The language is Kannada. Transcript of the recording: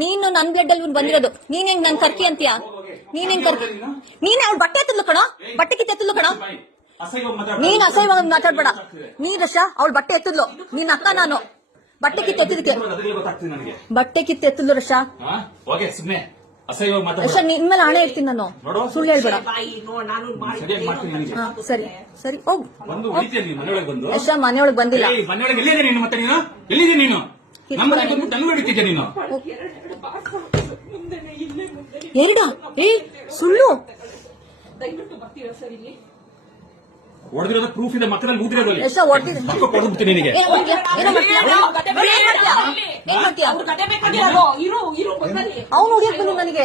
ನೀನು ನನ್ ಬ್ಲಡ್ ಅಲ್ಲಿ ಬಂದಿರೋದು. ನೀನ್ ಹೆಂಗ್ ನನ್ ಕರ್ಕಿ ಅಂತೀಯ? ನೀನ್ ಹೆಂಗ್ ಕರ್ಕಿ? ನೀನ್ ಅವ್ಳ ಬಟ್ಟೆ ಎತ್ತಲು ಕಣೋ, ಬಟ್ಟೆ ಕಿತ್ತ ಎತ್ತಲು ಕಣೋ. ನೀನ್ ಅಸಹ್ಯವಾಗಿ ಮಾತಾಡ್ಬೇಡ. ನೀನ್ ರಶ ಅವಳ ಬಟ್ಟೆ ಎತ್ತದ್ಲು, ನಿನ್ ಅಕ್ಕ ನಾನು. ಬಟ್ಟೆ ಕಿತ್ತ ಎತ್ತಿದಕ್ಕೆ ಬಟ್ಟೆ ಕಿತ್ತ ಎತ್ತದ್ಲು ರಶ. ರಶ ನಿನ್ ಮೇಲೆ ಹಣೆ ಇರ್ತೀನಿ ನಾನು, ಸುಳ್ಳು ಹೇಳ್ಬೇಡ. ಸರಿ ಸರಿ ಹೋಗ್. ರಶ ಮನೆಯೊಳಗೆ ಬಂದಿಲ್ಲ. ಎರಡ ಸುಳ್ಳು ಹೊಡೆದಿರೋದ ಪ್ರೂಫ್ ಇದೆ, ಮಕ್ಕಳಲ್ಲಿ ಊದಿರೋದಲ್ಲಿ ಅವನು ಹೊಡಿಯಕ್ ಬಂದು ನನಗೆ.